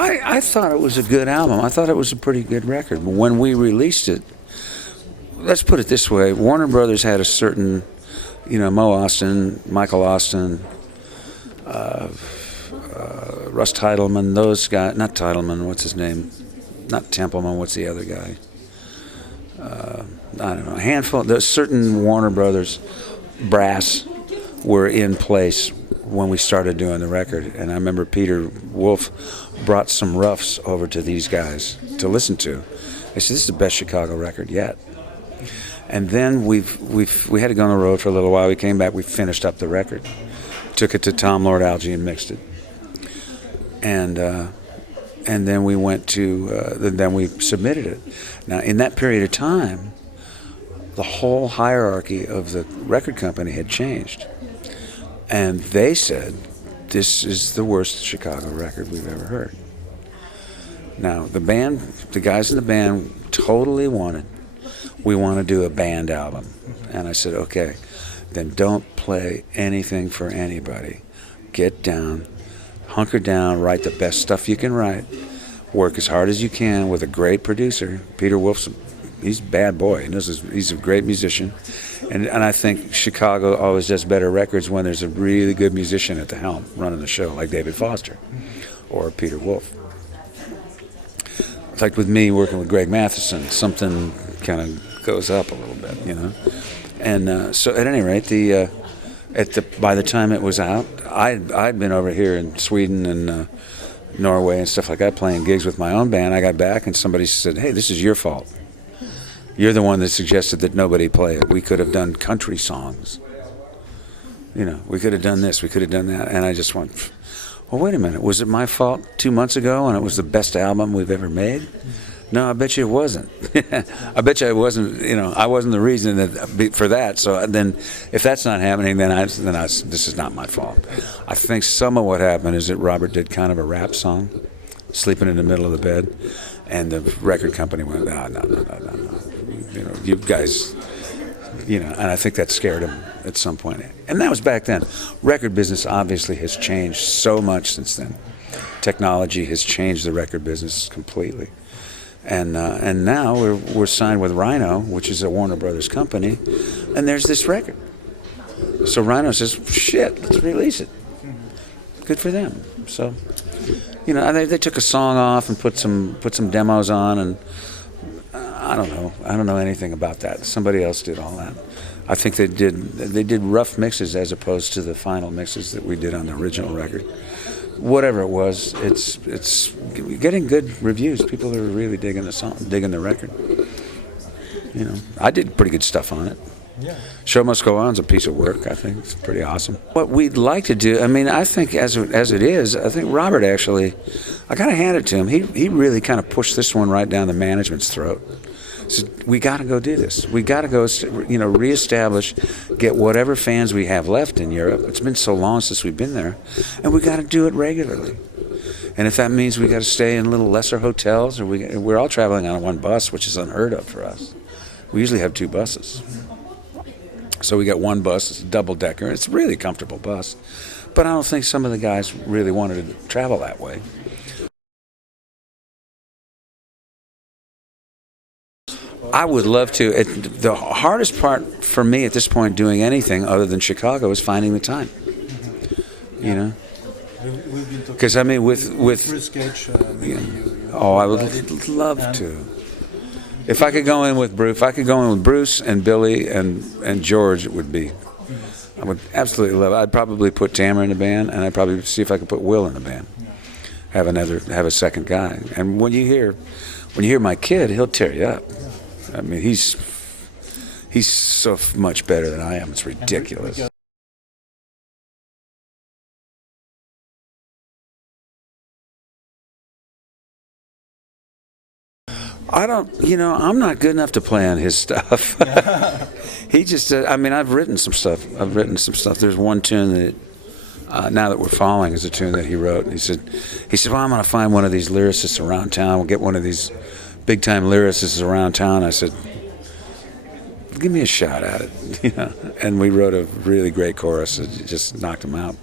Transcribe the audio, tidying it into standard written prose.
I thought it was a good album. I thought it was a pretty good record. But when we released it, let's put it this way: Warner Brothers had a certain, Mo Austin, Michael Austin, Russ Titleman, those guys. Not Titleman. What's his name? Not Templeman. What's the other guy? I don't know. A handful. There's certain Warner Brothers brass were in place when we started doing the record, and I remember Peter Wolf brought some roughs over to these guys to listen to. They said, "This is the best Chicago record yet." And then we had to go on the road for a little while. We came back. We finished up the record, took it to Tom Lord Alge and mixed it, and then we went to then we submitted it. Now, in that period of time, the whole hierarchy of the record company had changed. And they said, this is the worst Chicago record we've ever heard. Now, the guys in the band totally we want to do a band album. And I said, okay, then don't play anything for anybody. Get down, hunker down, write the best stuff you can write, work as hard as you can with a great producer. Peter Wolf's he's a bad boy. He's a great musician. And I think Chicago always does better records when there's a really good musician at the helm running the show, like David Foster or Peter Wolf. It's like with me working with Greg Matheson, something kind of goes up a little bit, And so at any rate, by the time it was out, I'd been over here in Sweden and Norway and stuff like that playing gigs with my own band. I got back and somebody said, "Hey, this is your fault. You're the one that suggested that nobody play it. We could have done country songs. We could have done this, we could have done that." And I just went, well, wait a minute. Was it my fault 2 months ago and it was the best album we've ever made? No, I bet you it wasn't. I bet you it wasn't, I wasn't the reason for that. So then if that's not happening, then this is not my fault. I think some of what happened is that Robert did kind of a rap song, sleeping in the middle of the bed, and the record company went, no. You guys, and I think that scared him at some point. And that was back then. Record business obviously has changed so much since then. Technology has changed the record business completely. And now we're signed with Rhino, which is a Warner Brothers company, and there's this record. So Rhino says, shit, let's release it. Good for them. So, they took a song off and put some demos on, and I don't know anything about that. Somebody else did all that. I think they did rough mixes as opposed to the final mixes that we did on the original record. Whatever it was, it's getting good reviews. People are really digging the song, digging the record. I did pretty good stuff on it. Yeah. Show Must Go On's a piece of work. I think it's pretty awesome. What we'd like to do, I think as it is, I think Robert actually, I gotta hand it to him. He really kind of pushed this one right down the management's throat. Said, we got to go do this. We got to go, reestablish, get whatever fans we have left in Europe. It's been so long since we've been there, and we got to do it regularly. And if that means we got to stay in little lesser hotels, or we're all traveling on one bus, which is unheard of for us. We usually have two buses. So we got one bus, it's a double-decker. It's a really comfortable bus. But I don't think some of the guys really wanted to travel that way. I would love to. The hardest part for me at this point doing anything other than Chicago is finding the time. Because with sketch. I would love to. If I could go in with Bruce and Billy and George, it would be. I would absolutely love it. I'd probably put Tamara in the band, and I'd probably see if I could put Will in the band. Have a second guy. And when you hear my kid, he'll tear you up. He's so much better than I am. It's ridiculous. I'm not good enough to play on his stuff. He just, I've written some stuff. There's one tune that, Now That We're Falling, is a tune that he wrote. He said, well, I'm going to find one of these lyricists around town. We'll get one of these big-time lyricists around town. I said, give me a shot at it, And we wrote a really great chorus. It just knocked him out.